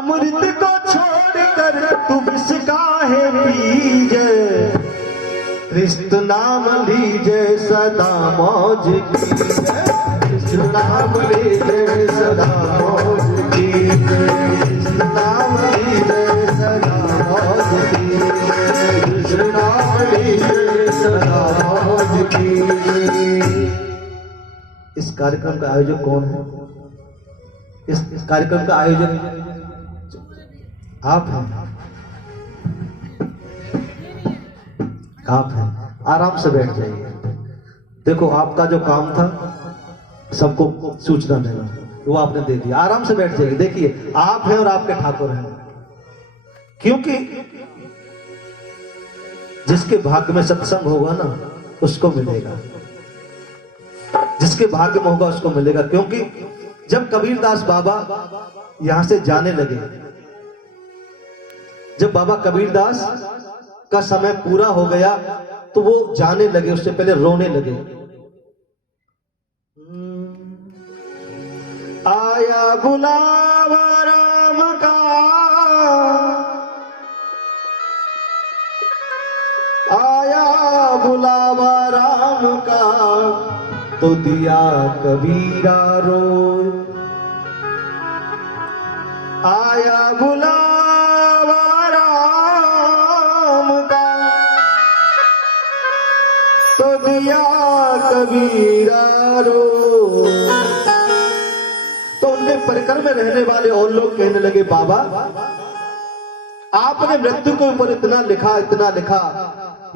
अमृत को छोड़कर तू विष काहे पीजे, कृष्ण नाम लीजे सदा मौज कीजे, कृष्ण नाम लीजे सदा मौज कीजे, कृष्ण नाम लीजे सदा मौज कीजे, कृष्ण नाम लीजे सदा मौज कीजे। इस कार्यक्रम का आयोजक कौन है? इस कार्यक्रम का आयोजक आप हैं, आप हैं। आराम से बैठ जाइए। देखो आपका जो काम था सबको सूचना देना, वो आपने दे दिया। आराम से बैठ जाइए। देखिए आप हैं और आपके ठाकुर हैं, क्योंकि जिसके भाग्य में सत्संग होगा ना उसको मिलेगा, जिसके भाग्य में होगा उसको मिलेगा। क्योंकि जब कबीरदास बाबा यहां से जाने लगे, जब बाबा कबीरदास का समय पूरा हो गया तो वो जाने लगे, उससे पहले रोने लगे। आया बुलावा राम का, आया बुलावा राम का, तो दिया कबीरा रोए। आया बुलावा राम का, तो दिया कबीरा रोए। तो उनके परिकर में रहने वाले और लोग कहने लगे, बाबा आपने मृत्यु के ऊपर इतना लिखा, इतना लिखा।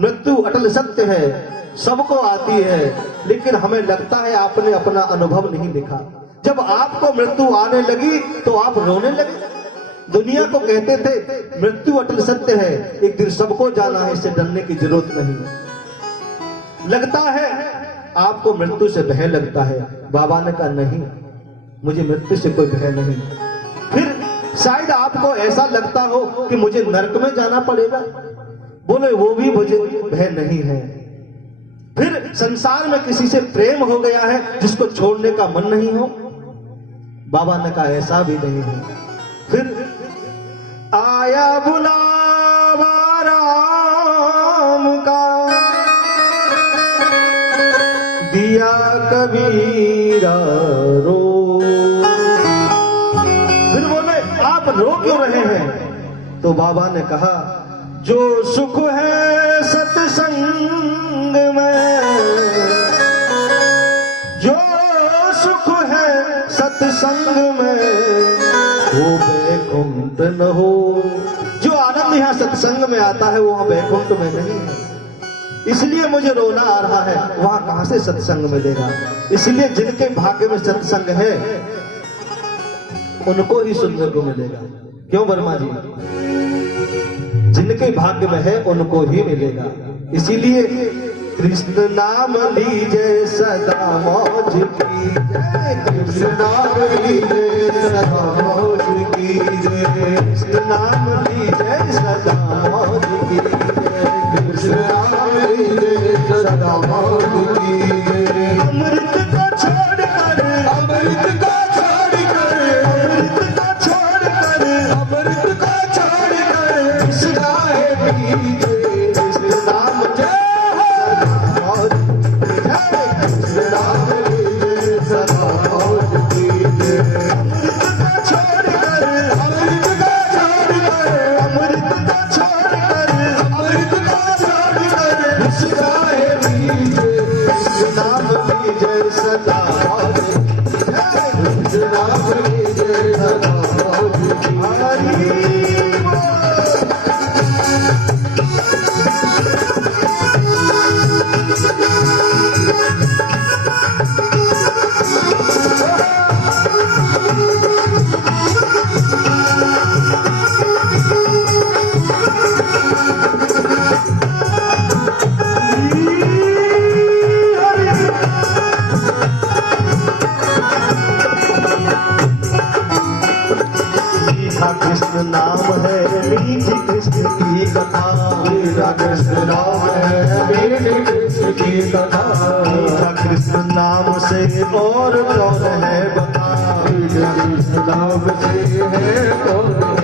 मृत्यु अटल सत्य है, सबको आती है, लेकिन हमें लगता है आपने अपना अनुभव नहीं लिखा। जब आपको मृत्यु आने लगी तो आप रोने लगे। दुनिया को कहते थे मृत्यु अटल सत्य है, एक दिन सबको जाना है, इससे डरने की जरूरत नहीं। लगता है आपको मृत्यु से भय लगता है। बाबा ने कहा नहीं, मुझे मृत्यु से कोई भय नहीं। फिर शायद आपको ऐसा लगता हो कि मुझे नरक में जाना पड़ेगा। बोले वो भी मुझे भय नहीं है। फिर संसार में किसी से प्रेम हो गया है जिसको छोड़ने का मन नहीं हो। बाबा ने कहा ऐसा भी नहीं है। फिर आया बुलावा राम का, दिया कबीरा रो। फिर बोले आप रो क्यों रहे हैं? तो बाबा ने कहा जो सुख है सत्संग में, जो सुख है सत्संग में, वो बैकुंठ न हो। जो आनंद यहाँ सत्संग में आता है वो बैकुंठ में नहीं है। इसलिए मुझे रोना आ रहा है, वहां कहां से सत्संग मिलेगा। इसलिए जिनके भाग्य में सत्संग है उनको ही सुनने को मिलेगा। क्यों वर्मा जी? जिनके भाग्य में है उनको ही मिलेगा। इसीलिए कृष्ण नाम लीजे सदा मौज कीजे, कृष्ण नाम लीजे सदा मौज कीजे, कृष्ण नाम लीजे सदा मौज कीजे, कृष्ण नाम लीजे सदा मौज कीजे। अमृत को छोड़कर, अमृत को छोड़कर, अमृत को छोड़कर, अमृत को छोड़कर विष गाहे पीजे, कृष्ण नाम जय कृष्ण नाम है मीठी कृष्ण की कथा, मीठा कृष्ण नाम है मीठी कृष्ण की कथा, मीठा कृष्ण नाम से और कौन है बता, मीठा कृष्ण नाम से है कौन है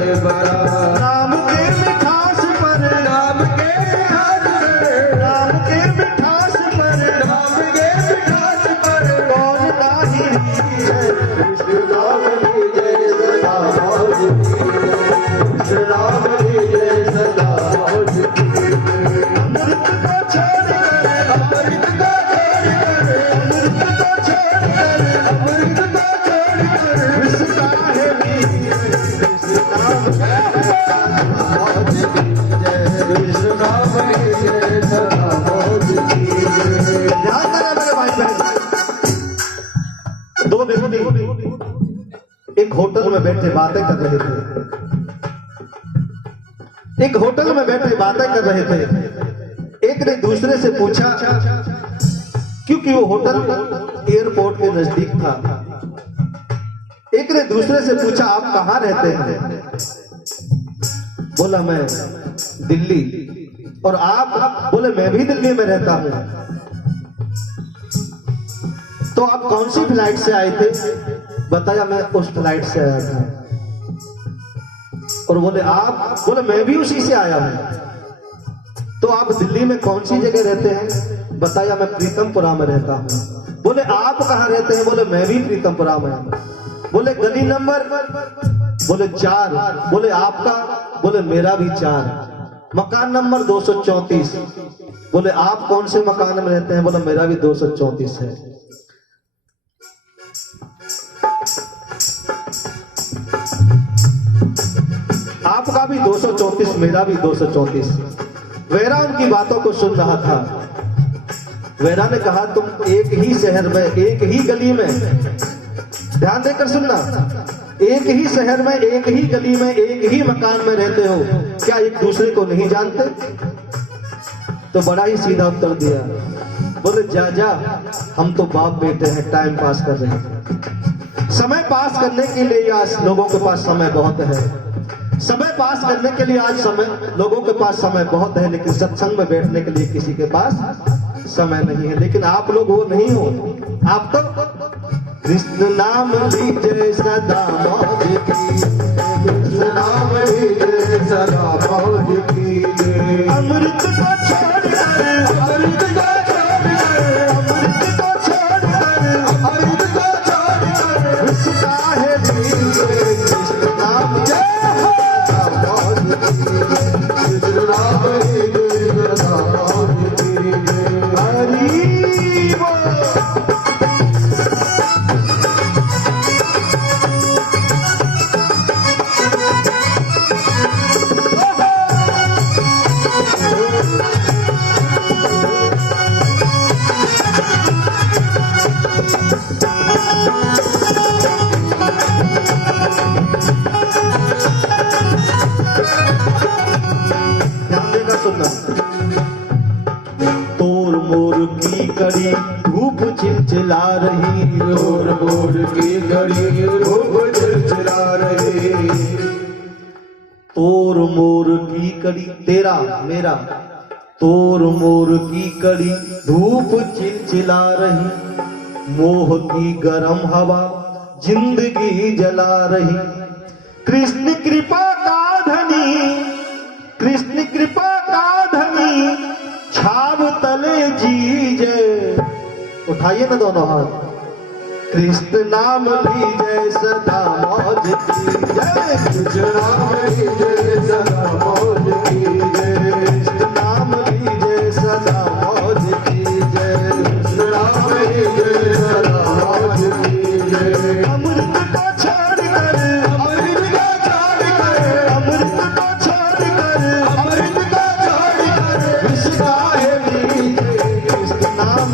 रहे थे। एक होटल में बैठे बातें कर रहे थे। एक ने दूसरे से पूछा, क्योंकि वो होटल एयरपोर्ट के नजदीक था। एक ने दूसरे से पूछा, आप कहाँ रहते हैं? बोला, मैं दिल्ली। और आप? बोले, मैं भी दिल्ली में रहता हूं। तो आप कौन सी फ्लाइट से आए थे? बताया, मैं उस फ्लाइट से आया था। और बोले, आप? बोले, मैं भी उसी से आया हूं। तो आप दिल्ली में कौन सी जगह रहते हैं? बताया, मैं प्रीतमपुरा में रहता हूं। बोले, आप कहां रहते हैं? बोले, मैं भी प्रीतमपुरा में। बोले, गली नंबर? बोले, 4। बोले, आपका? बोले, मेरा भी 4। मकान नंबर 234। बोले, आप कौन से मकान में रहते हैं? बोले, मेरा भी 234 है। आपका भी 234, मेरा भी 234। वेरा उनकी बातों को सुन रहा था। वेरा ने कहा, तुम एक ही शहर में, एक ही गली में, ध्यान देकर सुनना, एक ही शहर में, एक ही गली में, एक ही मकान में रहते हो, क्या एक दूसरे को नहीं जानते? तो बड़ा ही सीधा उत्तर दिया। बोले, जा हम तो बाप बेटे हैं, टाइम पास कर रहे हैं। समय पास करने के लिए आज लोगों के पास समय बहुत है। समय पास करने के लिए आज लोगों के पास समय बहुत है, लेकिन सत्संग में बैठने के लिए किसी के पास समय नहीं है। लेकिन आप लोग वो नहीं हो। आप तो कृष्ण नाम लीजिए सदा मौज की, कृष्ण नाम लीजिए सदा मौज की। अमृत को छोड़कर, अमृत को छोड़कर, अमृत को छोड़कर, अमृत को छोड़कर उसका है लीजिए कृष्ण नाम सदा मौज की, कृष्ण नाम लीजिए सदा मौज की। हरि बोल। तोर मोर की कड़ी धूप चिलचिला रही, तोर मोर की कड़ी धूप चिलचिला रही। तोर मोर की कड़ी, तेरा मेरा, तोर मोर की कड़ी धूप चिलचिला रही। मोह की गरम हवा जिंदगी जला रही। कृष्ण कृपा का धनी, कृष्ण कृपा का धनी छाव तले जीजे। उठाइए ना दोनों हाथ। कृष्ण नाम लीजिए सदा मौज की जय, कृष्ण नाम लीजिए सदा मौज की जय, कृष्ण नाम लीजिए सदा मौज की जय, कृष्ण नाम लीजिए सदा मौज की जय। अमृत को छोड़कर, अमृत को छोड़कर, अमृत को छोड़कर, अमृत को छोड़कर विश्वा है लीजिए कृष्ण नाम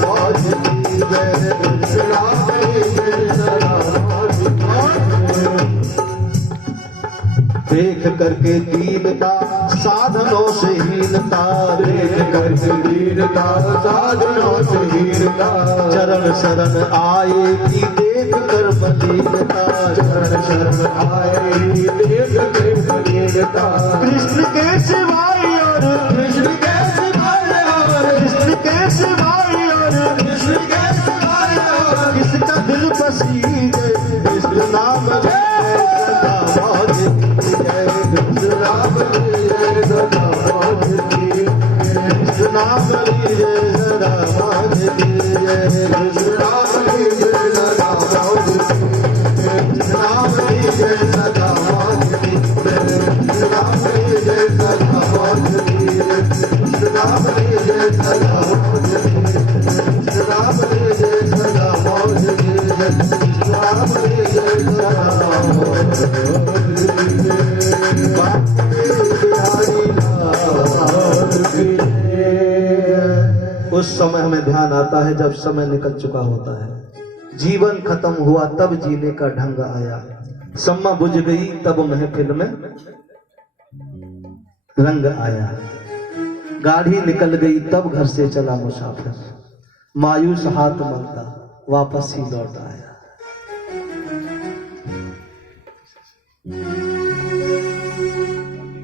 मौज की जय, कृष्ण नाम लीजिए सदा मौज की जय। देख करके दीनता साधनों से हीनता, देख करके दीनता साधनों से हीनता। चरण शरण आए की देख कर मलीनता, चरण शरण आए की देख कर मलीनता। कृष्ण के सिवाय और, कृष्ण के सिवाय और, कृष्ण के सिवाय और, कृष्ण के सिवाय और किसका दिल पसीजे। कृष्ण नाम सदा मौज की जय, कृष्ण नाम लीजिए सदा मौज की, कृष्ण नाम लीजिए सदा मौज की जय, कृष्ण नाम लीजिए सदा मौज की, कृष्ण नाम लीजिए सदा मौज की, कृष्ण नाम लीजिए सदा मौज की, कृष्ण नाम लीजिए सदा मौज की, कृष्ण नाम लीजिए सदा मौज की, कृष्ण नाम लीजिए सदा मौज की। उस समय हमें ध्यान आता है जब समय निकल चुका होता है, जीवन खत्म हुआ, तब जीने का ढंग आया। सम्मा बुझ गई तब महफिल में रंग आया, गाड़ी निकल गई तब घर से चला मुसाफिर, मायूस हाथ मलता वापस ही लौट आया।